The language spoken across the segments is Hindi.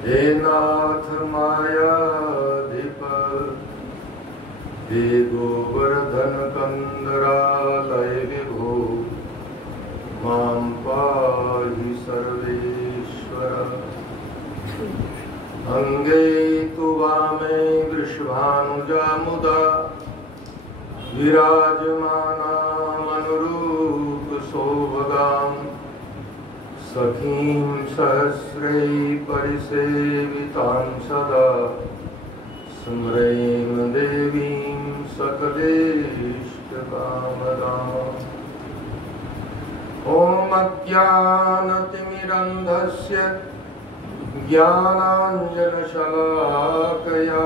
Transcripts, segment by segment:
हे नाथ मायाधिप हे गोवर्धन कंदरालय विभो मां पाहि सर्वेश्वर। अंगे तु वामे वृषभानुजा मुदा विराजमानामनुरूप सौभगां सखीं सहस्रै परिसेवितां सदा स्मरेम देवीं सकलेष्टकामदाम्। ॐ अज्ञानतिमिरन्धस्य ज्ञानाञ्जनशलाकया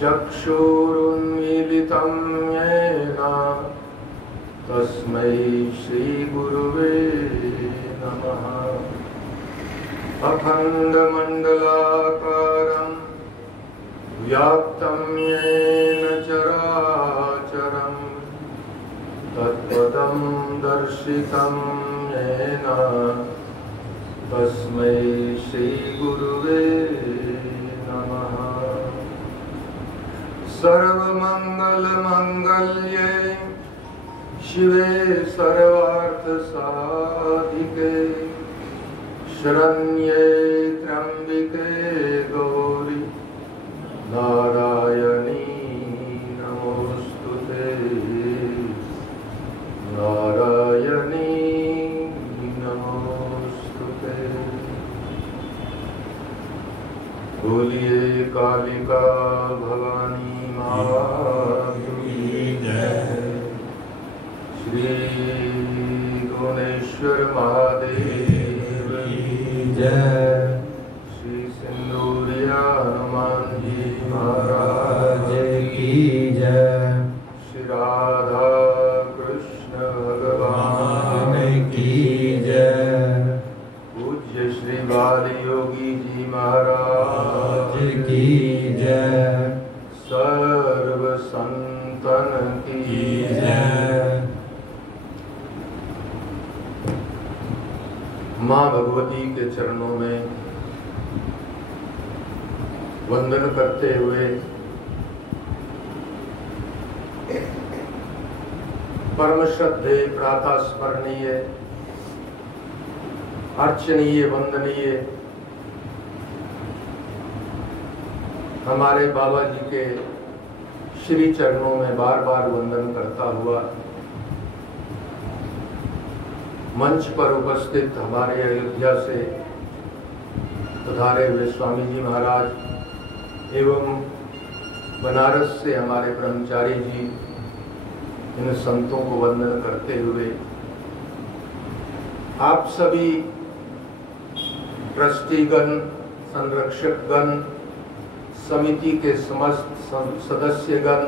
चक्षुरुन्मीलितं येन तस्मै श्रीगुरुवे नमः। अखण्डमण्डलाकारं व्याप्तं येन चराचरं तत्पदं दर्शितं येन तस्मै श्रीगुरुवे नमः। सर्वमङ्गलमङ्गल्ये शिवे सर्वार्थसाधिके शरण्ये त्र्यम्बिके गौरी नारायणी नमोस्तुते नारायणी नमोस्तुते। बोलिए कालिका भवानी की जय। श्री गुणेश्वर महादेव की जय। श्री सिंदूरिया हनुमान जी महाराज की जय। श्री राधा कृष्ण भगवान की जय। पूज्य श्री बाली योगी जी महाराज की जय। सर्व संतन की जय। माँ भगवती के चरणों में वंदन करते हुए परम श्रद्धेय प्रातः स्मरणीय अर्चनीय वंदनीय हमारे बाबा जी के श्री चरणों में बार बार वंदन करता हुआ मंच पर उपस्थित हमारे अयोध्या से पधारे हुए स्वामी जी महाराज एवं बनारस से हमारे ब्रह्मचारी जी, इन संतों को वंदन करते हुए आप सभी ट्रस्टीगण, संरक्षकगण, समिति के समस्त सदस्यगण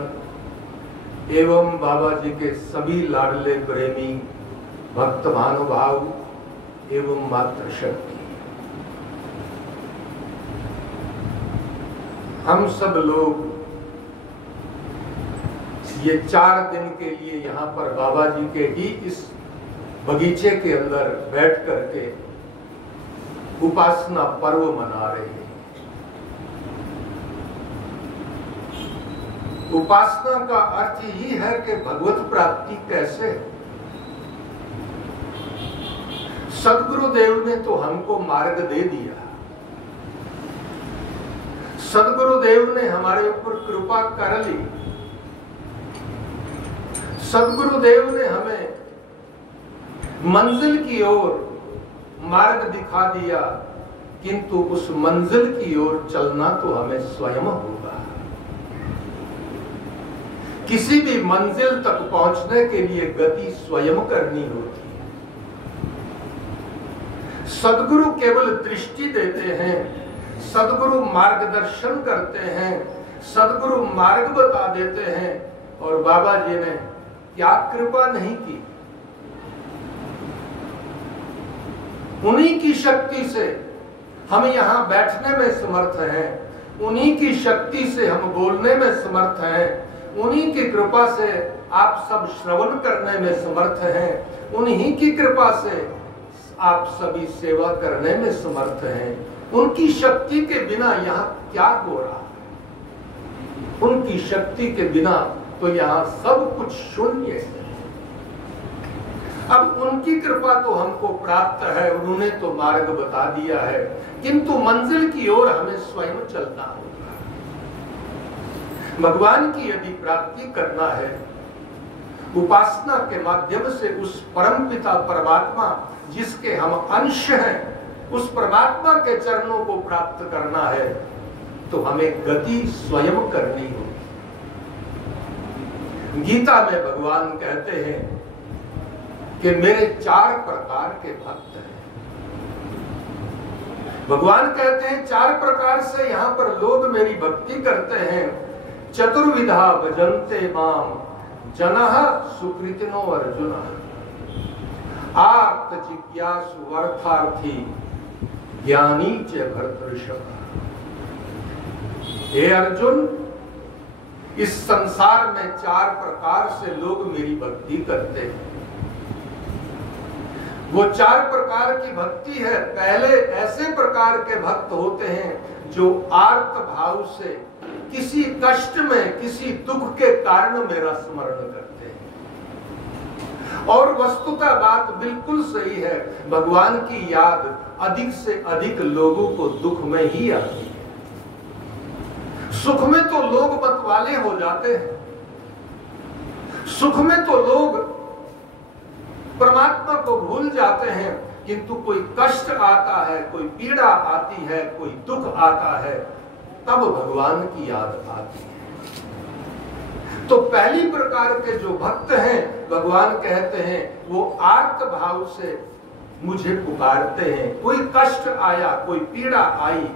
एवं बाबा जी के सभी लाडले प्रेमी भक्त भानुभाव एवं मातृशक्ति, हम सब लोग ये 4 दिन के लिए यहाँ पर बाबा जी के ही इस बगीचे के अंदर बैठ करके उपासना पर्व मना रहे हैं। उपासना का अर्थ ही है कि भगवत प्राप्ति कैसे। सद्गुरुदेव ने तो हमको मार्ग दे दिया, सद्गुरुदेव ने हमारे ऊपर कृपा कर ली, सद्गुरुदेव ने हमें मंजिल की ओर मार्ग दिखा दिया, किंतु उस मंजिल की ओर चलना तो हमें स्वयं होगा। किसी भी मंजिल तक पहुंचने के लिए गति स्वयं करनी होती है। सद्गुरु केवल दृष्टि देते हैं, सद्गुरु मार्गदर्शन करते हैं, सद्गुरु मार्ग बता देते हैं। और बाबा जी ने क्या कृपा नहीं की, उन्हीं की शक्ति से हम यहाँ बैठने में समर्थ हैं, उन्हीं की शक्ति से हम बोलने में समर्थ हैं, उन्हीं की कृपा से आप सब श्रवण करने में समर्थ हैं, उन्हीं की कृपा से आप सभी सेवा करने में समर्थ हैं। उनकी शक्ति के बिना यहाँ क्या हो रहा है? उनकी शक्ति के बिना तो यहाँ सब कुछ शून्य है। अब उनकी कृपा तो हमको प्राप्त है, उन्होंने तो मार्ग बता दिया है, किंतु मंजिल की ओर हमें स्वयं चलना होगा। भगवान की यदि प्राप्ति करना है, उपासना के माध्यम से उस परमपिता परमात्मा जिसके हम अंश हैं, उस परमात्मा के चरणों को प्राप्त करना है, तो हमें गति स्वयं करनी होगी। गीता में भगवान कहते हैं कि मेरे 4 प्रकार के भक्त हैं। भगवान कहते हैं 4 प्रकार से यहाँ पर लोग मेरी भक्ति करते हैं। चतुर्विधा भजन्ते माम जनः सुकृतिनो अर्जुन आर्त जिज्ञासु अर्थार्थी ज्ञानी च भर्तृषभ। हे अर्जुन, इस संसार में 4 प्रकार से लोग मेरी भक्ति करते हैं। वो 4 प्रकार की भक्ति है। पहले ऐसे प्रकार के भक्त होते हैं जो आर्त भाव से किसी कष्ट में, किसी दुख के कारण मेरा स्मरण करते हैं। और वस्तुतः बात बिल्कुल सही है, भगवान की याद अधिक से अधिक लोगों को दुख में ही आती है। सुख में तो लोग मत वाले हो जाते हैं, सुख में तो लोग परमात्मा को भूल जाते हैं, किंतु कोई कष्ट आता है, कोई पीड़ा आती है, कोई दुख आता है, तब भगवान की याद आती है। तो पहली प्रकार के जो भक्त हैं, भगवान कहते हैं वो आर्त भाव से मुझे पुकारते हैं। कोई कष्ट आया, कोई पीड़ा आई,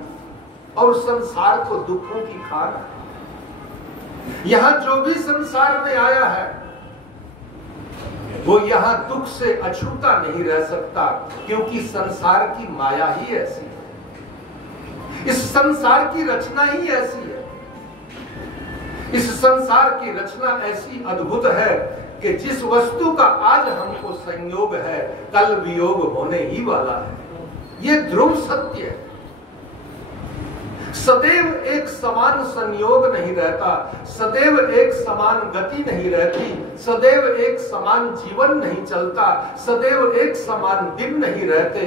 और संसार को दुखों की खान है। यहां जो भी संसार में आया है वो यहां दुख से अछूता नहीं रह सकता, क्योंकि संसार की माया ही ऐसी है। इस संसार की रचना ही ऐसी है। इस संसार की रचना ऐसी अद्भुत है कि जिस वस्तु का आज हमको संयोग है, कल वियोग होने ही वाला है। ये ध्रुव सत्य है। सदैव एक समान संयोग नहीं रहता, सदैव एक समान गति नहीं रहती, सदैव एक समान जीवन नहीं चलता, सदैव एक समान दिन नहीं रहते।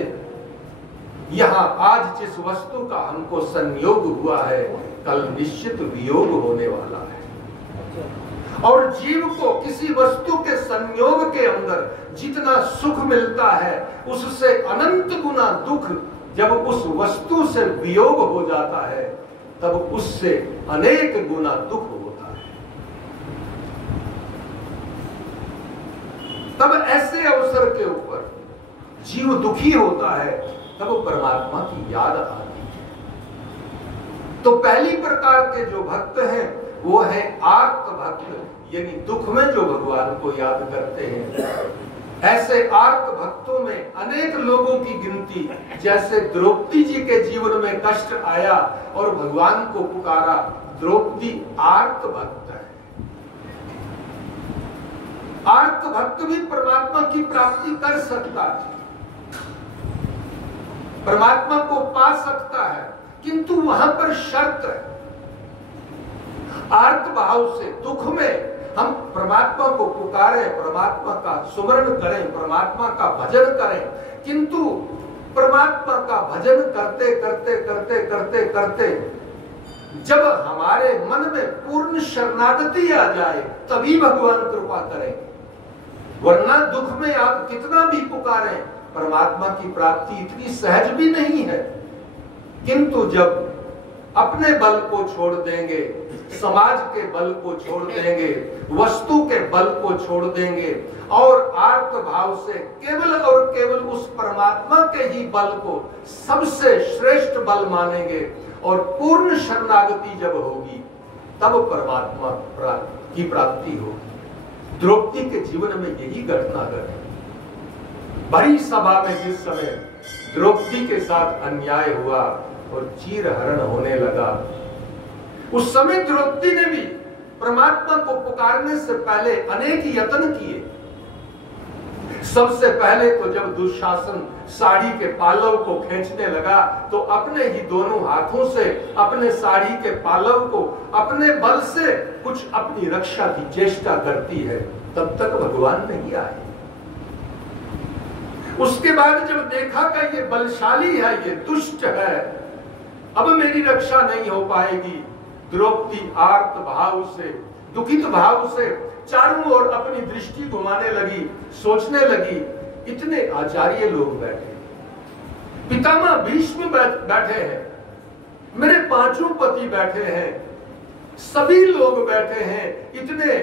यहाँ आज जिस वस्तु का हमको संयोग हुआ है, कल निश्चित वियोग होने वाला है। और जीव को किसी वस्तु के संयोग के अंदर जितना सुख मिलता है, उससे अनंत गुना दुख जब उस वस्तु से वियोग हो जाता है, तब उससे अनेक गुना दुख होता है। तब ऐसे अवसर के ऊपर जीव दुखी होता है, तब परमात्मा की याद आती है। तो पहली प्रकार के जो भक्त हैं वो है आर्त भक्त, यानी दुख में जो भगवान को याद करते हैं। ऐसे आर्त भक्तों में अनेक लोगों की गिनती, जैसे द्रौपदी जी के जीवन में कष्ट आया और भगवान को पुकारा, द्रौपदी आर्त भक्त है। आर्त भक्त भी परमात्मा की प्राप्ति कर सकता है, परमात्मा को पा सकता है, किंतु वहां पर शर्त है। आर्त भाव से दुख में हम परमात्मा को पुकारें, परमात्मा का सुमरण करें, परमात्मा का भजन करें, किंतु परमात्मा का भजन करते करते करते करते करते जब हमारे मन में पूर्ण शरणागति आ जाए, तभी भगवान कृपा करें। वरना दुख में आप कितना भी पुकारें, परमात्मा की प्राप्ति इतनी सहज भी नहीं है। किंतु जब अपने बल को छोड़ देंगे, समाज के बल को छोड़ देंगे, वस्तु के बल को छोड़ देंगे और आर्त भाव से केवल और केवल उस परमात्मा के ही बल को सबसे श्रेष्ठ बल मानेंगे और पूर्ण शरणागति जब होगी, तब परमात्मा की प्राप्ति होगी। द्रौपदी के जीवन में यही घटना घटी। बड़ी सभा में जिस समय द्रौपदी के साथ अन्याय हुआ और चीरहरण होने लगा, उस समय द्रौपदी ने भी परमात्मा को पुकारने से पहले अनेक यत्न किए, सबसे पहले तो जब दुशासन साड़ी के पालव को खींचने लगा तो अपने ही दोनों हाथों से अपने साड़ी के पालव को अपने बल से कुछ अपनी रक्षा की चेष्टा करती है, तब तक भगवान नहीं आए। उसके बाद जब देखा कि ये बलशाली है, ये दुष्ट है, अब मेरी रक्षा नहीं हो पाएगी, द्रौपदी आर्त भाव से, दुखित भाव से चारों ओर अपनी दृष्टि घुमाने लगी, सोचने लगी। इतने आचार्य लोग बैठे, पितामह भीष्म बैठे हैं, मेरे पांचों पति बैठे हैं, सभी लोग बैठे हैं, इतने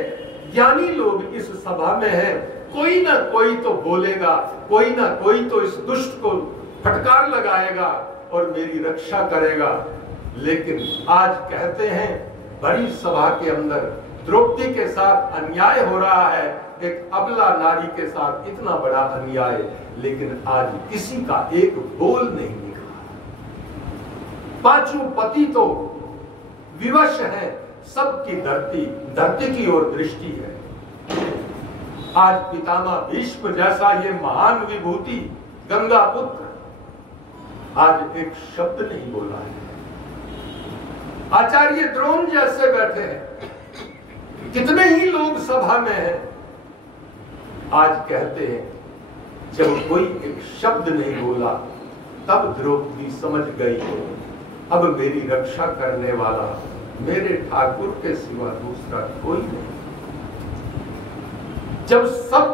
ज्ञानी लोग इस सभा में हैं, कोई ना कोई तो बोलेगा, कोई ना कोई तो इस दुष्ट को फटकार लगाएगा और मेरी रक्षा करेगा। लेकिन आज कहते हैं बड़ी सभा के अंदर द्रौपदी के साथ अन्याय हो रहा है, एक अबला नारी के साथ इतना बड़ा अन्याय, लेकिन आज किसी का एक बोल नहीं निकला। पांचों पति तो विवश हैं, सबकी धरती की ओर दृष्टि है। आज पितामह भीष्म जैसा ये महान विभूति गंगा पुत्र आज एक शब्द नहीं बोला है। आचार्य द्रोण जैसे बैठे हैं, कितने ही लोग सभा में हैं, आज कहते हैं जब कोई एक शब्द नहीं बोला तब द्रौपदी समझ गई, अब मेरी रक्षा करने वाला मेरे ठाकुर के सिवा दूसरा कोई नहीं। जब सब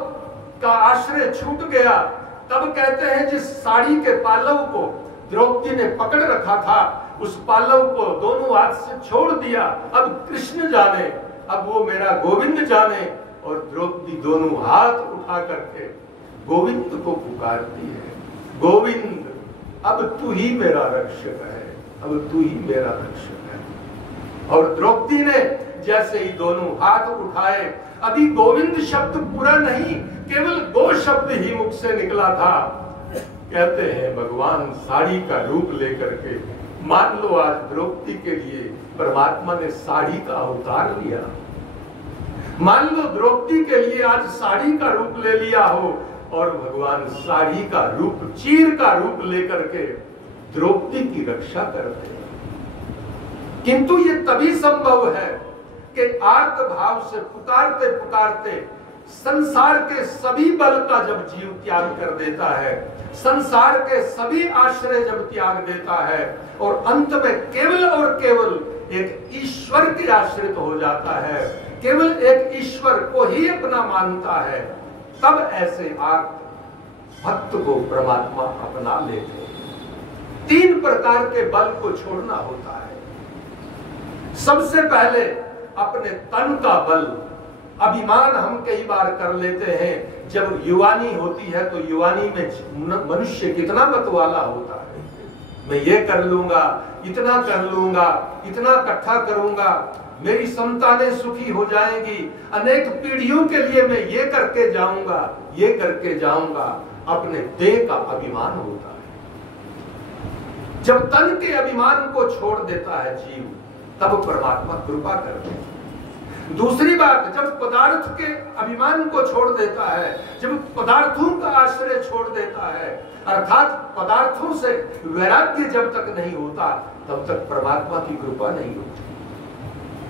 का आश्रय छूट गया तब कहते हैं जिस साड़ी के पालव को द्रौपदी ने पकड़ रखा था, उस पालव को दोनों हाथ से छोड़ दिया, अब कृष्ण जाने, अब वो मेरा गोविंद जाने, और द्रौपदी दोनों हाथ उठा करके गोविंद को पुकारती है, गोविंद अब तू ही मेरा रक्षक है, अब तू ही मेरा रक्षक है। और द्रौपदी ने जैसे ही दोनों हाथ उठाए, अभी गोविंद शब्द पूरा नहीं, केवल दो शब्द ही मुख से निकला था। कहते हैं भगवान साड़ी का रूप लेकर के, मान लो आज द्रौपदी के लिए परमात्मा ने साड़ी का अवतार लिया, मान लो द्रौपदी के लिए आज साड़ी का रूप ले लिया हो, और भगवान साड़ी का रूप, चीर का रूप लेकर के द्रौपदी की रक्षा करते हैं। किंतु ये तभी संभव है कि आर्त भाव से पुकारते पुकारते संसार के सभी बल का जब जीव त्याग कर देता है, संसार के सभी आश्रय जब त्याग देता है और अंत में केवल और केवल एक ईश्वर के आश्रित हो जाता है, केवल एक ईश्वर को ही अपना मानता है, तब ऐसे आर्त भक्त को परमात्मा अपना लेते हैं। तीन प्रकार के बल को छोड़ना होता है। सबसे पहले अपने तन का बल, अभिमान हम कई बार कर लेते हैं। जब युवानी होती है तो युवानी में मनुष्य कितना मतवाला होता है, मैं ये कर लूंगा, इतना कर लूंगा, इतना इकट्ठा करूंगा, मेरी संतानें सुखी हो जाएंगी, अनेक पीढ़ियों के लिए मैं ये करके जाऊंगा, ये करके जाऊंगा। अपने देह का अभिमान होता है। जब तन के अभिमान को छोड़ देता है जीव, तब परमात्मा कृपा करते हैं। दूसरी बात, जब पदार्थ के अभिमान को छोड़ देता है, जब पदार्थों का आश्रय छोड़ देता है, अर्थात पदार्थों से वैराग्य जब तक नहीं होता, तब तक परमात्मा की कृपा नहीं होती।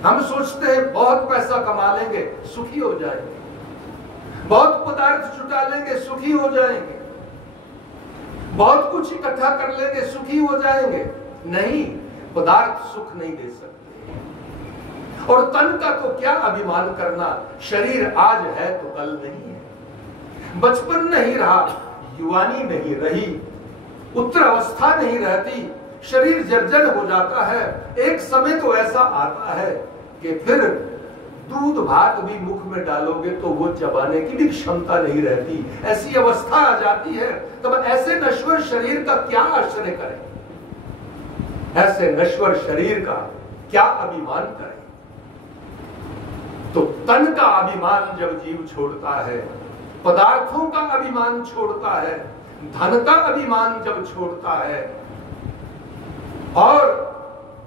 हम सोचते हैं बहुत पैसा कमा लेंगे, सुखी हो जाएंगे, बहुत पदार्थ जुटा लेंगे, सुखी हो जाएंगे, बहुत कुछ इकट्ठा कर लेंगे, सुखी हो जाएंगे। नहीं, पदार्थ सुख नहीं दे सकते। और तन का तो क्या अभिमान करना, शरीर आज है तो कल नहीं है, बचपन नहीं रहा, युवानी नहीं रही, उत्तर अवस्था नहीं रहती, शरीर जर्जर हो जाता है। एक समय तो ऐसा आता है कि फिर दूध भात भी मुख में डालोगे तो वो चबाने की भी क्षमता नहीं रहती, ऐसी अवस्था आ जाती है। तब ऐसे नश्वर शरीर का क्या आश्रय करें, ऐसे नश्वर शरीर का क्या अभिमान करें। तो तन का अभिमान जब जीव छोड़ता है, पदार्थों का अभिमान छोड़ता है, धन का अभिमान जब छोड़ता है, और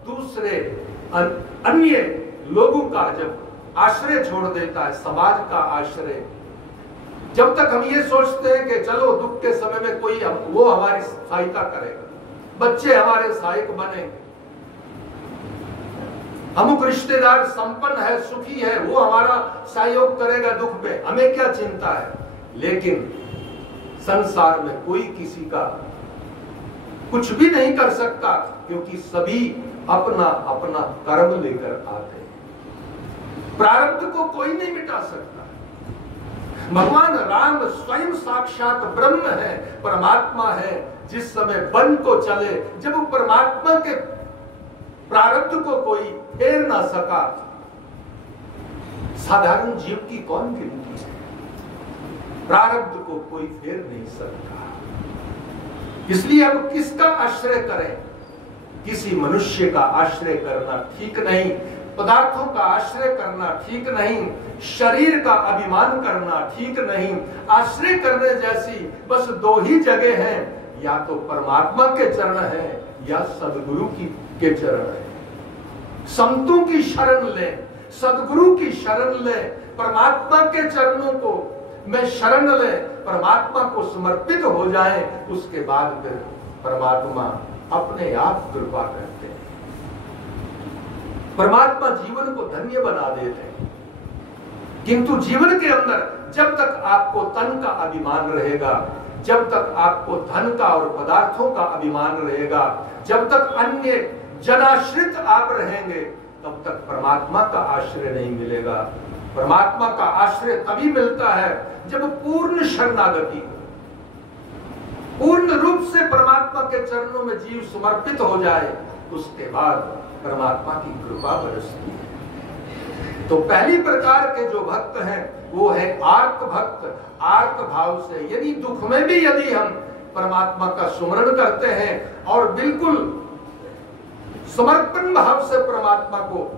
दूसरे अन्य लोगों का जब आश्रय छोड़ देता है, समाज का आश्रय, जब तक हम ये सोचते हैं कि चलो दुख के समय में कोई वो हमारी सहायता करेगा, बच्चे हमारे सहायक बने, अमुक रिश्तेदार संपन्न है, सुखी है, वो हमारा सहयोग करेगा दुख में, हमें क्या चिंता है। लेकिन संसार में कोई किसी का कुछ भी नहीं कर सकता, क्योंकि सभी अपना अपना कर्म लेकर आते हैं। प्रारब्ध को कोई नहीं मिटा सकता। भगवान राम स्वयं साक्षात ब्रह्म है, परमात्मा है। जिस समय वन को चले, जब वो परमात्मा के प्रारब्ध को कोई फेर ना सका, साधारण जीव की कौन गिनती है। प्रारब्ध को कोई फेर नहीं सकता। इसलिए हम किसका आश्रय करें? किसी मनुष्य का आश्रय करना ठीक नहीं, पदार्थों का आश्रय करना ठीक नहीं, शरीर का अभिमान करना ठीक नहीं। आश्रय करने जैसी बस दो ही जगह हैं, या तो परमात्मा के चरण है या सदगुरु के चरण है। संतों की शरण ले, सदगुरु की शरण ले, परमात्मा के चरणों को में शरण ले, परमात्मा को समर्पित हो जाए, उसके बाद फिर परमात्मा अपने आप कृपा करते हैं। परमात्मा जीवन को धन्य बना देते हैं। किंतु जीवन के अंदर जब तक आपको तन का अभिमान रहेगा, जब तक आपको धन का और पदार्थों का अभिमान रहेगा, जब तक अन्य जनाश्रित आप रहेंगे, तब तक परमात्मा का आश्रय नहीं मिलेगा। परमात्मा का आश्रय तभी मिलता है जब पूर्ण शरणागति हो, पूर्ण रूप से परमात्मा के चरणों में जीव समर्पित हो जाए, उसके बाद परमात्मा की कृपा बरसती है। तो पहली प्रकार के जो भक्त हैं वो है आर्त भक्त। आर्त भाव से, यदि दुख में भी यदि हम परमात्मा का सुमरण करते हैं और बिल्कुल समर्पण भाव से परमात्मा को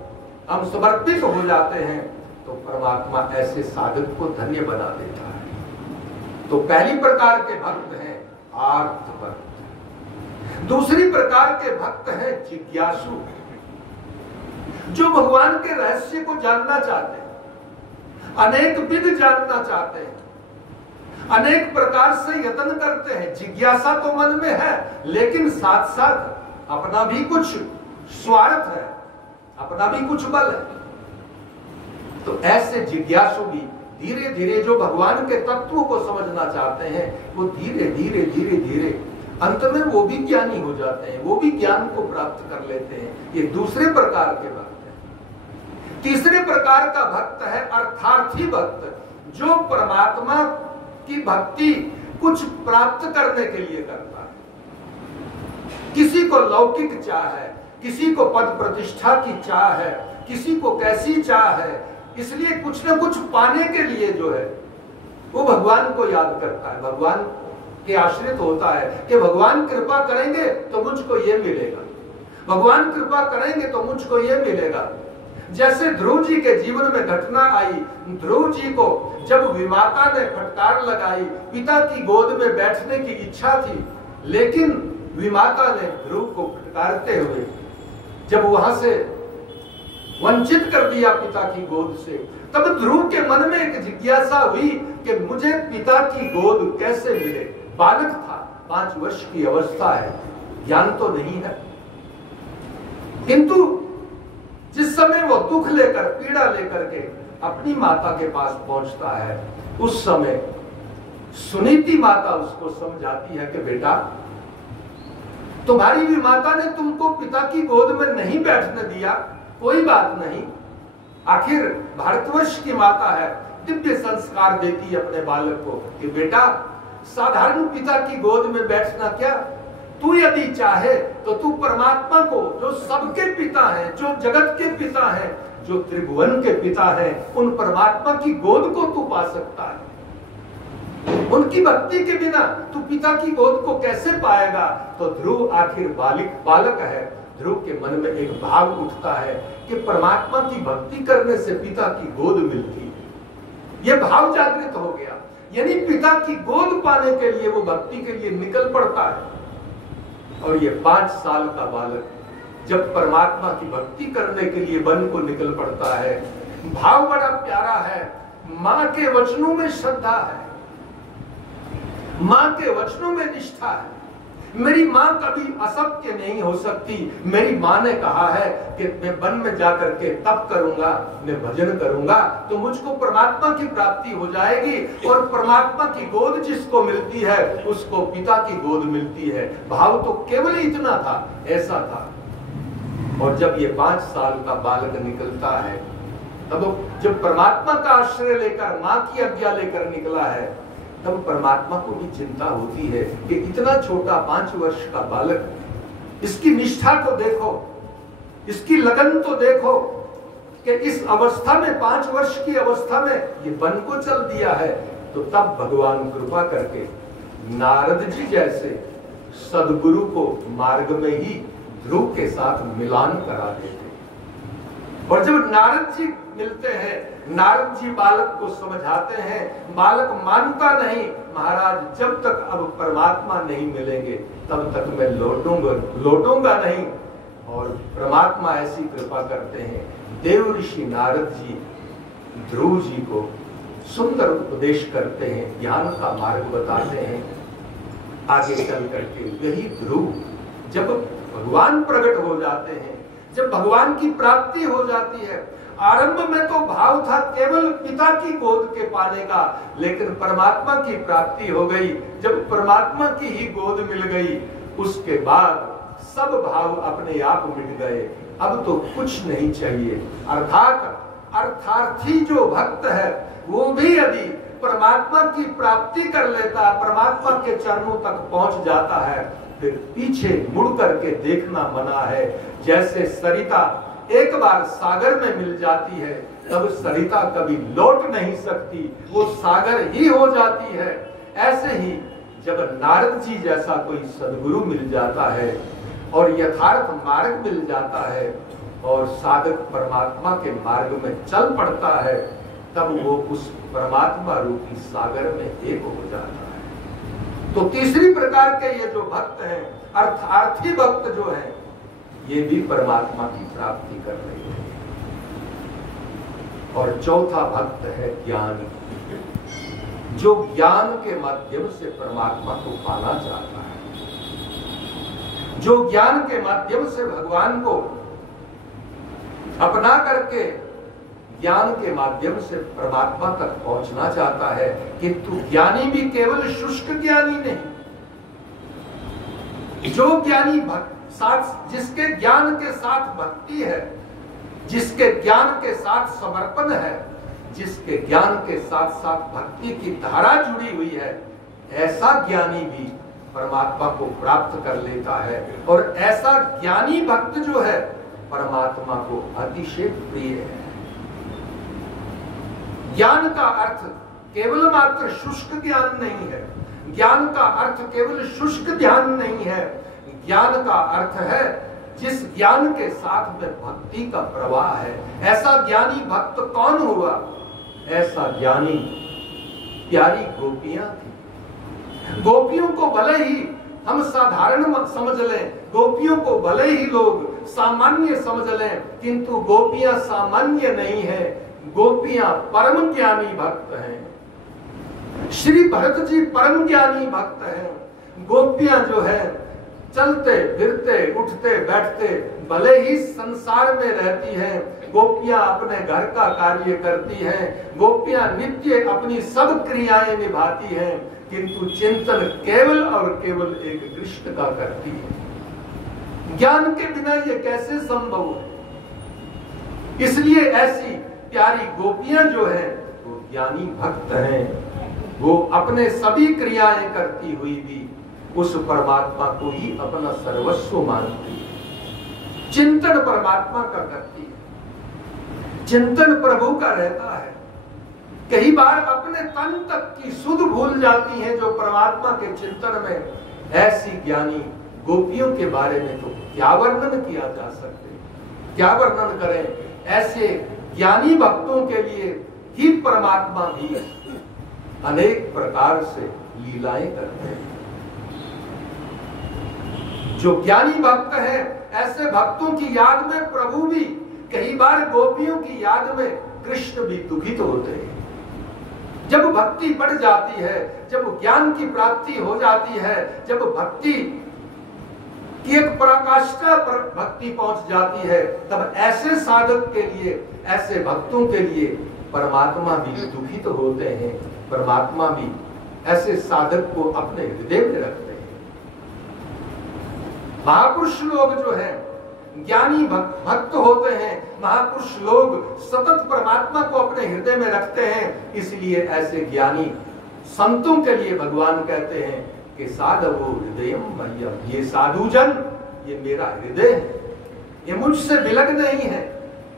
हम समर्पित हो जाते हैं, तो परमात्मा ऐसे साधक को धन्य बना देता है। तो पहली प्रकार के भक्त हैं आर्त भक्त। दूसरी प्रकार के भक्त हैं जिज्ञासु, जो भगवान के रहस्य को जानना चाहते हैं, अनेक विध जानना चाहते हैं, अनेक प्रकार से यत्न करते हैं। जिज्ञासा तो मन में है, लेकिन साथ साथ अपना भी कुछ स्वार्थ है, अपना भी कुछ बल है। तो ऐसे जिज्ञासु भी धीरे धीरे जो भगवान के तत्वों को समझना चाहते हैं, वो धीरे धीरे धीरे धीरे अंत में वो भी ज्ञानी हो जाते हैं, वो भी ज्ञान को प्राप्त कर लेते हैं। ये दूसरे प्रकार के भक्त हैं। तीसरे प्रकार का भक्त है अर्थार्थी भक्त, जो परमात्मा की भक्ति कुछ प्राप्त करने के लिए करता है। किसी को लौकिक चाह है, किसी को पद प्रतिष्ठा की चाह है, किसी को कैसी चाह है, इसलिए कुछ न कुछ पाने के लिए जो है वो भगवान को याद करता है, भगवान के आश्रित होता है कि भगवान कृपा करेंगे तो मुझको ये मिलेगा, भगवान कृपा करेंगे तो मुझको ये मिलेगा। जैसे ध्रुव जी के जीवन में घटना आई, ध्रुव जी को जब विमाता ने फटकार लगाई, पिता की गोद में बैठने की इच्छा थी, लेकिन विमाता ने ध्रुव को फटकारते हुए जब वहां से वंचित कर दिया पिता की गोद से, तब ध्रुव के मन में एक जिज्ञासा हुई कि मुझे पिता की गोद कैसे मिले। बालक था, 5 वर्ष की अवस्था है, ज्ञान तो नहीं है, किंतु जिस समय वो दुख लेकर, पीड़ा लेकर के अपनी माता के पास पहुंचता है, उस समय सुनीति माता उसको समझाती है कि बेटा, तुम्हारी भी माता ने तुमको पिता की गोद में नहीं बैठने दिया, कोई बात नहीं, आखिर भारतवर्ष की माता है, दिव्य संस्कार देती है अपने बालक को कि बेटा, साधारण पिता की गोद में बैठना क्या, तू यदि चाहे तो तू परमात्मा को, जो सबके पिता हैं, जो जगत के पिता हैं, जो त्रिभुवन के पिता हैं, उन परमात्मा की गोद को तू पा सकता है। उनकी भक्ति के बिना तू पिता की गोद को कैसे पाएगा? तो ध्रुव आखिर बालक है, ध्रुव के मन में एक भाव उठता है कि परमात्मा की भक्ति करने से पिता की गोद मिलती है। यह भाव जागृत हो गया, यानी पिता की गोद पाने के लिए वो भक्ति के लिए निकल पड़ता है। और ये 5 साल का बालक जब परमात्मा की भक्ति करने के लिए वन को निकल पड़ता है, भाव बड़ा प्यारा है, मां के वचनों में श्रद्धा है, मां के वचनों में निष्ठा है। मेरी मां कभी असत्य नहीं हो सकती। मेरी मां ने कहा है कि मैं वन में जाकर के तप करूंगा, मैं भजन करूंगा तो मुझको परमात्मा की प्राप्ति हो जाएगी, और परमात्मा की गोद जिसको मिलती है उसको पिता की गोद मिलती है। भाव तो केवल इतना था, ऐसा था। और जब ये 5 साल का बालक निकलता है, तब जब परमात्मा का आश्रय लेकर, मां की आज्ञा लेकर निकला है, तब परमात्मा को भी चिंता होती है कि इतना छोटा 5 वर्ष का बालक, इसकी निष्ठा तो देखो, इसकी लगन तो देखो कि इस अवस्था में, 5 वर्ष की अवस्था में ये वन को चल दिया है। तो तब भगवान कृपा करके नारद जी जैसे सदगुरु को मार्ग में ही ध्रुव के साथ मिलान करा देते। और जब नारद जी मिलते हैं, नारद जी बालक को समझाते हैं, बालक मानता नहीं, महाराज जब तक अब परमात्मा नहीं मिलेंगे तब तक मैं लौटूंगा नहीं। और परमात्मा ऐसी कृपा करते हैं, देव ऋषि नारद जी ध्रुव जी को सुंदर उपदेश करते हैं, ज्ञान का मार्ग बताते हैं। आगे चल करके यही ध्रुव जब भगवान प्रकट हो जाते हैं, जब भगवान की प्राप्ति हो जाती है, आरंभ में तो भाव था केवल पिता की गोद के पाने का, लेकिन परमात्मा की प्राप्ति हो गई। जब परमात्मा की ही गोद मिल गई, उसके बाद सब भाव अपने आप मिट गए। अब तो कुछ नहीं चाहिए। अर्थात अर्थार्थी जो भक्त है वो भी यदि परमात्मा की प्राप्ति कर लेता, परमात्मा के चरणों तक पहुंच जाता है, फिर पीछे मुड़ करके देखना मना है। जैसे सरिता एक बार सागर में मिल जाती है, तब सरिता कभी लौट नहीं सकती, वो सागर ही हो जाती है। ऐसे ही जब नारद जी जैसा कोई सदगुरु मिल जाता है और यथार्थ मार्ग मिल जाता है और साधक परमात्मा के मार्ग में चल पड़ता है, तब वो उस परमात्मा रूपी सागर में एक हो जाता है। तो तीसरी प्रकार के ये जो भक्त हैं, अर्थार्थी भक्त जो हैं, ये भी परमात्मा की प्राप्ति कर रहे हैं। और चौथा भक्त है ज्ञानी, जो ज्ञान के माध्यम से परमात्मा को पाना चाहता है, जो ज्ञान के माध्यम से भगवान को अपना करके ज्ञान के माध्यम से परमात्मा तक पहुंचना चाहता है। किंतु ज्ञानी भी केवल शुष्क ज्ञानी नहीं, जो ज्ञानी साथ, जिसके ज्ञान के साथ भक्ति है, जिसके ज्ञान के साथ समर्पण है, जिसके ज्ञान के साथ साथ भक्ति की धारा जुड़ी हुई है, ऐसा ज्ञानी भी परमात्मा को प्राप्त कर लेता है। और ऐसा ज्ञानी भक्त जो है परमात्मा को अतिशय प्रिय है। ज्ञान का अर्थ केवल मात्र शुष्क ज्ञान नहीं है, ज्ञान का अर्थ केवल शुष्क ध्यान नहीं है। ज्ञान का अर्थ है जिस ज्ञान के साथ में भक्ति का प्रवाह है। ऐसा ज्ञानी भक्त कौन हुआ? ऐसा ज्ञानी प्यारी गोपियां थी। गोपियों को भले ही हम साधारण समझ लें, गोपियों को भले ही लोग सामान्य समझ लें, किंतु गोपियां सामान्य नहीं है, गोपियां परम ज्ञानी भक्त हैं। श्री भरत जी परम ज्ञानी भक्त हैं। गोपियां जो है चलते फिरते उठते बैठते भले ही संसार में रहती हैं, गोपियां अपने घर का कार्य करती हैं, गोपियां नित्य अपनी सब क्रियाएं निभाती हैं, किंतु चिंतन केवल और केवल एक कृष्ण का करती है। ज्ञान के बिना ये कैसे संभव है? इसलिए ऐसी प्यारी गोपियां जो है वो ज्ञानी भक्त हैं। वो अपने सभी क्रियाएं करती हुई भी उस परमात्मा को ही अपना सर्वस्व मानती है। चिंतन परमात्मा का करती है, चिंतन प्रभु का रहता है। कई बार अपने तन तक की सुध भूल जाती हैं जो परमात्मा के चिंतन में। ऐसी ज्ञानी गोपियों के बारे में तो क्या वर्णन किया जा सकते, क्या वर्णन करें। ऐसे ज्ञानी भक्तों के लिए ही परमात्मा भी अनेक प्रकार से लीलाएं करते हैं। जो ज्ञानी भक्त है, ऐसे भक्तों की याद में प्रभु भी, कई बार गोपियों की याद में कृष्ण भी दुखित होते हैं। जब भक्ति बढ़ जाती है, जब ज्ञान की प्राप्ति हो जाती है, जब भक्ति की एक पराकाष्ठा पर भक्ति पहुंच जाती है, तब ऐसे साधक के लिए, ऐसे भक्तों के लिए परमात्मा भी दुखित होते हैं। परमात्मा भी ऐसे साधक को अपने हृदय में रखते हैं। महापुरुष लोग जो हैं, ज्ञानी भक्त होते हैं, महापुरुष लोग सतत परमात्मा को अपने हृदय में रखते हैं। इसलिए ऐसे ज्ञानी संतों के लिए भगवान कहते हैं कि साधवो हृदयम मह्यम, ये साधुजन, ये मेरा हृदय है, ये मुझसे विलग नहीं है,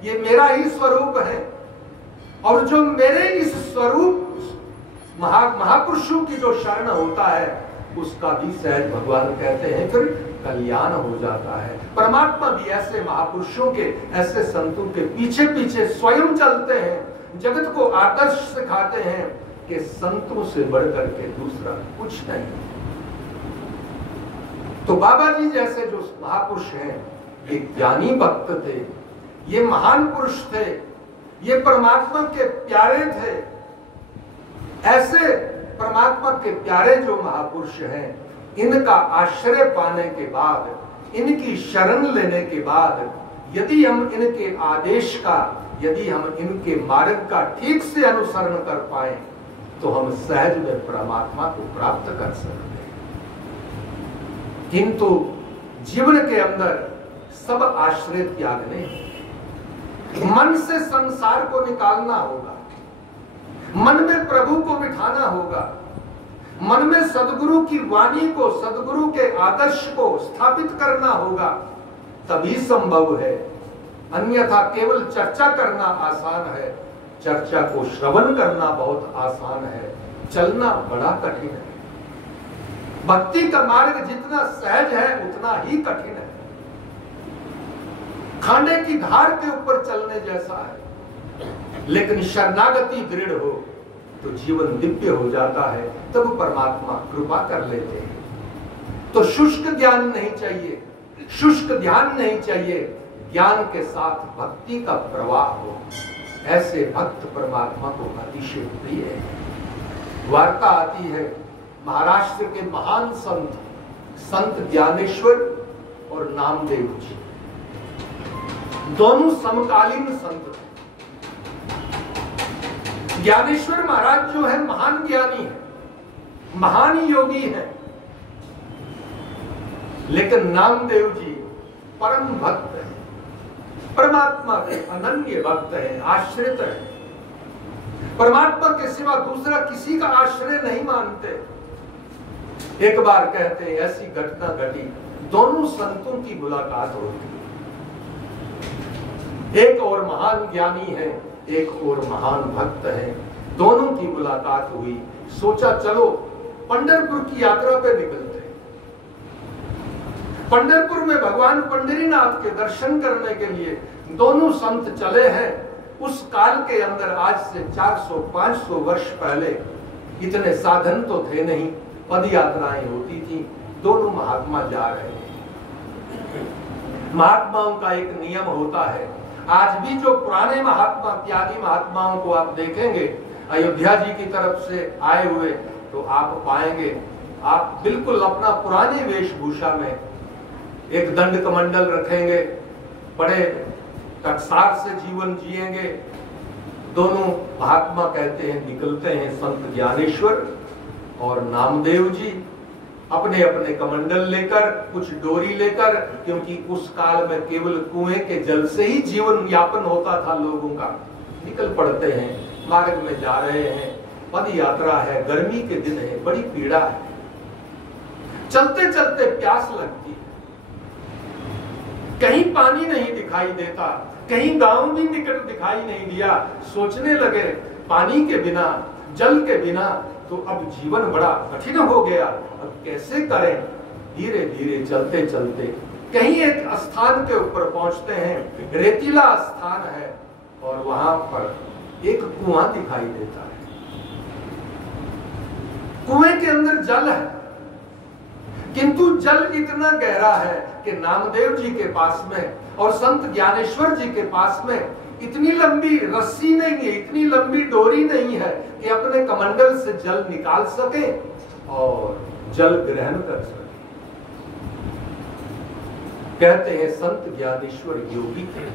ये मेरा ही स्वरूप है। और जो मेरे इस स्वरूप महापुरुषों की जो शरण होता है, उसका भी सहज भगवान कहते हैं फिर कल्याण हो जाता है। परमात्मा भी ऐसे महापुरुषों के, ऐसे संतों के पीछे पीछे स्वयं चलते हैं, जगत को आदर्श सिखाते हैं कि संतों से बढ़कर के दूसरा कुछ नहीं। तो बाबा जी जैसे जो महापुरुष हैं, ये ज्ञानी भक्त थे, ये महान पुरुष थे, ये परमात्मा के प्यारे थे। ऐसे परमात्मा के प्यारे जो महापुरुष हैं, इनका आश्रय पाने के बाद, इनकी शरण लेने के बाद, यदि हम इनके आदेश का, यदि हम इनके मार्ग का ठीक से अनुसरण कर पाए, तो हम सहज में परमात्मा को प्राप्त कर सकते हैं। किंतु जीवन के अंदर सब आश्रय त्यागने, मन से संसार को निकालना होगा, मन में प्रभु को बिठाना होगा, मन में सदगुरु की वाणी को, सदगुरु के आदर्श को स्थापित करना होगा, तभी संभव है। अन्यथा केवल चर्चा करना आसान है, चर्चा को श्रवण करना बहुत आसान है, चलना बड़ा कठिन है। भक्ति का मार्ग जितना सहज है उतना ही कठिन है। खाने की धार के ऊपर चलने जैसा है, लेकिन शरणागति दृढ़ हो तो जीवन दिव्य हो जाता है, तब परमात्मा कृपा कर लेते हैं। तो शुष्क ज्ञान नहीं चाहिए, शुष्क ध्यान नहीं चाहिए, ज्ञान के साथ भक्ति का प्रवाह हो। ऐसे भक्त परमात्मा को अतिशय प्रिय है। वार्ता आती है महाराष्ट्र के महान संत ज्ञानेश्वर और नामदेव जी, दोनों समकालीन संत थे। ज्ञानेश्वर महाराज जो है महान ज्ञानी है, महान योगी है, लेकिन नामदेव जी परम भक्त है, परमात्मा के अनन्य भक्त है, आश्रित है, परमात्मा के सिवा दूसरा किसी का आश्रय नहीं मानते। एक बार कहते हैं ऐसी घटना घटी, दोनों संतों की मुलाकात होती, एक और महान ज्ञानी है, एक और महान भक्त है, दोनों की मुलाकात हुई। सोचा चलो पंढरपुर की यात्रा पे निकलते हैं। पंढरपुर में भगवान पंढरीनाथ के दर्शन करने के लिए दोनों संत चले हैं। उस काल के अंदर आज से 400-500 वर्ष पहले इतने साधन तो थे नहीं, पद यात्राएं होती थी, दोनों महात्मा जा रहे हैं। महात्माओं का एक नियम होता है, आज भी जो पुराने महात्मा, त्यागी महात्माओं को आप देखेंगे अयोध्या जी की तरफ से आए हुए, तो आप पाएंगे आप बिल्कुल अपना पुरानी वेशभूषा में एक दंड कमंडल रखेंगे, बड़े टकसार से जीवन जिएंगे। दोनों महात्मा कहते हैं निकलते हैं, संत ज्ञानेश्वर और नामदेव जी अपने अपने कमंडल लेकर, कुछ डोरी लेकर, क्योंकि उस काल में केवल कुएं के जल से ही जीवन यापन होता था लोगों का। निकल पड़ते हैं, मार्ग में जा रहे हैं, पद यात्रा है, गर्मी के दिन है, बड़ी पीड़ा है, चलते चलते प्यास लगती है, कहीं पानी नहीं दिखाई देता, कहीं गांव भी निकट दिखाई नहीं दिया। सोचने लगे पानी के बिना, जल के बिना तो अब जीवन बड़ा कठिन हो गया, अब कैसे करें। धीरे धीरे चलते चलते कहीं एक स्थान के ऊपर पहुंचते हैं, रेतीला स्थान है, और वहां पर एक कुआं दिखाई देता है। कुएं के अंदर जल है, किंतु जल इतना गहरा है कि नामदेव जी के पास में और संत ज्ञानेश्वर जी के पास में इतनी लंबी रस्सी नहीं है, इतनी लंबी डोरी नहीं है कि अपने कमंडल से जल निकाल सके और जल ग्रहण कर सके। कहते हैं संत ज्ञानेश्वर योगी थे।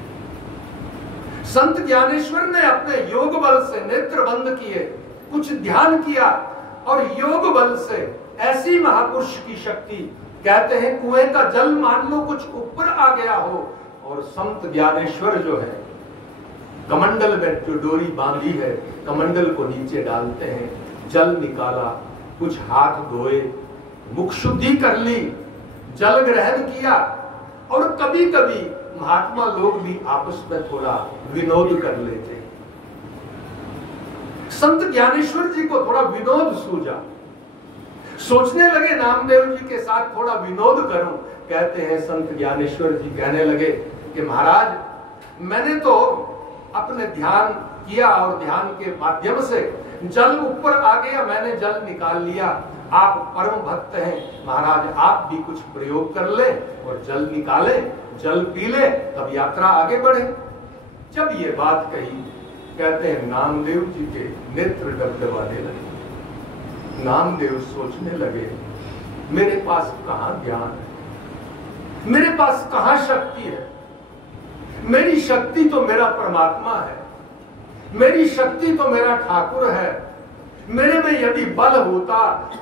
संत ज्ञानेश्वर ने अपने योग बल से नेत्र बंद किए, कुछ ध्यान किया और योग बल से ऐसी महापुरुष की शक्ति, कहते हैं कुएं का जल मान लो कुछ ऊपर आ गया हो, और संत ज्ञानेश्वर जो है कमंडल में जो डोरी बांधी है कमंडल को नीचे डालते हैं, जल निकाला, कुछ हाथ धोए, मुख शुद्धि कर ली, जल ग्रहण किया। और कभी कभी महात्मा लोग भी आपस में थोड़ा विनोद कर लेते हैं। संत ज्ञानेश्वर जी को थोड़ा विनोद सूझा, सोचने लगे नामदेव जी के साथ थोड़ा विनोद करूं। कहते हैं संत ज्ञानेश्वर जी कहने लगे कि महाराज, मैंने तो अपने ध्यान किया और ध्यान के माध्यम से जल ऊपर आ गया, मैंने जल निकाल लिया। आप परम भक्त हैं महाराज, आप भी कुछ प्रयोग कर ले और जल निकाले, जल पी ले, तब यात्रा आगे बढ़े। जब ये बात कही, कहते हैं नामदेव जी के नेत्र डबडबाने लगे। नामदेव सोचने लगे, मेरे पास कहां ज्ञान है, मेरे पास कहां शक्ति है। मेरी शक्ति तो मेरा परमात्मा है, मेरी शक्ति तो मेरा ठाकुर है। मेरे में यदि बल होता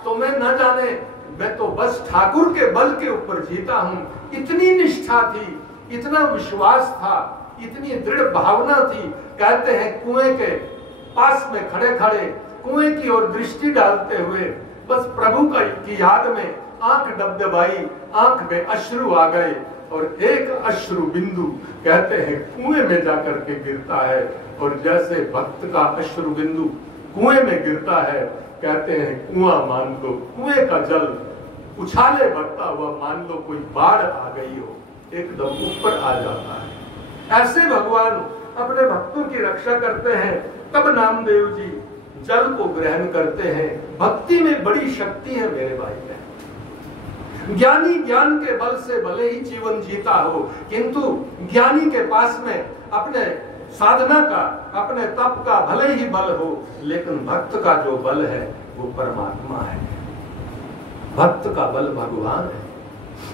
तो मैं न जाने, मैं तो बस ठाकुर के बल के ऊपर जीता हूं। इतनी निष्ठा थी, इतना विश्वास था, इतनी दृढ़ भावना थी। कहते हैं कुएं के पास में खड़े खड़े कुएं की ओर दृष्टि डालते हुए बस प्रभु की याद में आंख डबडबाई, आंख में अश्रु आ गए और एक अश्रु बिंदु कहते हैं कुएं में जाकर के गिरता है। और जैसे भक्त का अश्रु बिंदु कुएं में गिरता है, कहते हैं कुआं मान लो, कुएं का जल उछाले बढ़ता हुआ मान लो कोई बाढ़ आ गई हो, एकदम ऊपर आ जाता है। ऐसे भगवान अपने भक्तों की रक्षा करते हैं। तब नामदेव जी जल को ग्रहण करते हैं। भक्ति में बड़ी शक्ति है मेरे भाई बहन। ज्ञानी ज्ञान के बल से भले ही जीवन जीता हो, किंतु ज्ञानी के पास में अपने साधना का, अपने तप का भले ही बल हो, लेकिन भक्त का जो बल है वो परमात्मा है, भक्त का बल भगवान है।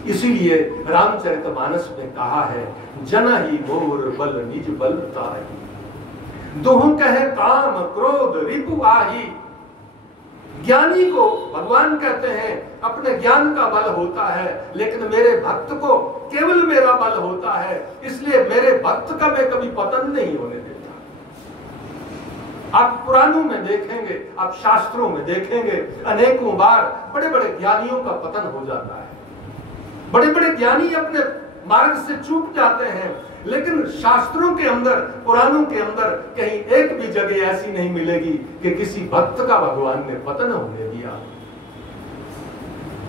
इसीलिए रामचरितमानस में कहा है, जना ही मोर बल निज बल ताहि, दोह कहे काम क्रोध रिपु आही। ज्ञानी को भगवान कहते हैं अपने ज्ञान का बल होता है, लेकिन मेरे भक्त को केवल मेरा बल होता है, इसलिए मेरे भक्त का मैं कभी पतन नहीं होने देता। आप पुराणों में देखेंगे, आप शास्त्रों में देखेंगे, अनेकों बार बड़े बड़े ज्ञानियों का पतन हो जाता है। बड़े बड़े ज्ञानी अपने मार्ग से चूक जाते हैं, लेकिन शास्त्रों के अंदर, पुराणों के अंदर कहीं एक भी जगह ऐसी नहीं मिलेगी कि किसी भक्त का भगवान ने पतन होने दिया।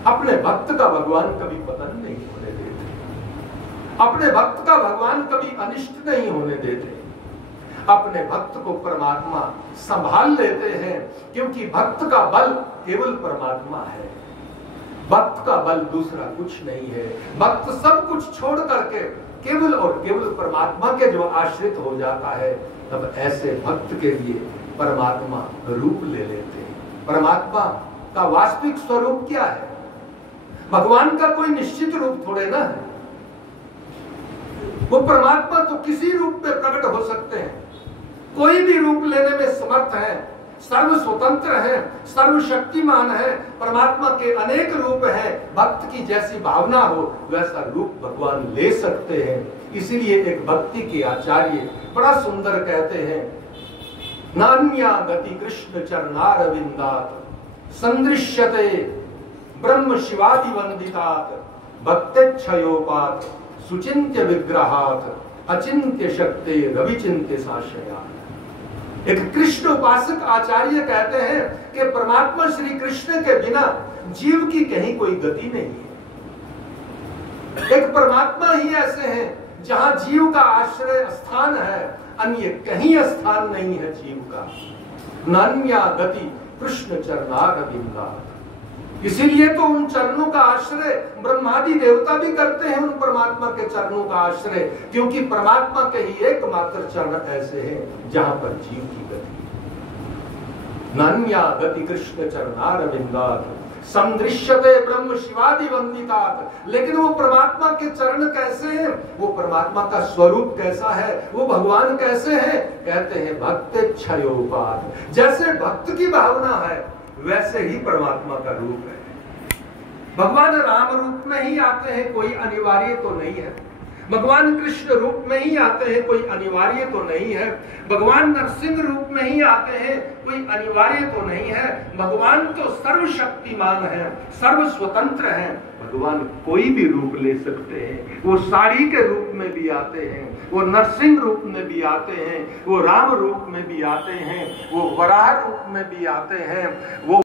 अपने भक्त का भगवान कभी पतन नहीं होने देते, अपने भक्त का भगवान कभी अनिष्ट नहीं होने देते। अपने भक्त को परमात्मा संभाल लेते हैं, क्योंकि भक्त का बल केवल परमात्मा है, भक्त का बल दूसरा कुछ नहीं है। भक्त सब कुछ छोड़ करके केवल और केवल परमात्मा के जो आश्रित हो जाता है, तब ऐसे भक्त के लिए परमात्मा रूप ले लेते हैं। परमात्मा का वास्तविक स्वरूप क्या है? भगवान का कोई निश्चित रूप थोड़े ना है। वो परमात्मा तो किसी रूप में प्रकट हो सकते हैं, कोई भी रूप लेने में समर्थ है, सर्व स्वतंत्र है, सर्वशक्तिमान है। परमात्मा के अनेक रूप हैं। भक्त की जैसी भावना हो वैसा रूप भगवान ले सकते हैं। इसीलिए एक भक्ति के आचार्य बड़ा सुंदर कहते हैं, नान्या गति कृष्ण चरणारविंदात संदृश्यते ब्रह्म शिवादि वंदितात भक्तेच्छयोपात सुचिंत्य विग्रहात अचिंत्य शक्ति रविचिंत्य साशयात। एक कृष्ण उपासक आचार्य कहते हैं कि परमात्मा श्री कृष्ण के बिना जीव की कहीं कोई गति नहीं है। एक परमात्मा ही ऐसे हैं जहां जीव का आश्रय स्थान है, अन्य कहीं स्थान नहीं है जीव का। नान्या गति कृष्ण चरणारविंदात। इसीलिए तो उन चरणों का आश्रय ब्रह्मादि देवता भी करते हैं, उन परमात्मा के चरणों का आश्रय, क्योंकि परमात्मा के ही एकमात्र चरण ऐसे हैं जहां पर जीव की गति। नान्या गति कृष्ण चरणारविंदात् समदृश्यते ब्रह्म शिवादि वंदितात। लेकिन वो परमात्मा के चरण कैसे हैं, वो परमात्मा का स्वरूप कैसा है, वो भगवान कैसे हैं? कहते हैं भक्तेच्छयोपात। जैसे भक्त की भावना है वैसे ही परमात्मा का रूप है। भगवान राम रूप में ही आते हैं, कोई अनिवार्य तो नहीं है। भगवान कृष्ण रूप में ही आते हैं, कोई अनिवार्य तो नहीं है। भगवान नरसिंह रूप में ही आते हैं, कोई अनिवार्य तो नहीं है। भगवान तो सर्वशक्तिमान है, सर्व स्वतंत्र है। भगवान कोई भी रूप ले सकते हैं। वो साड़ी के रूप में भी आते हैं, वो नरसिंह रूप में भी आते हैं, वो राम रूप में भी आते हैं, वो वराह रूप में भी आते हैं, वो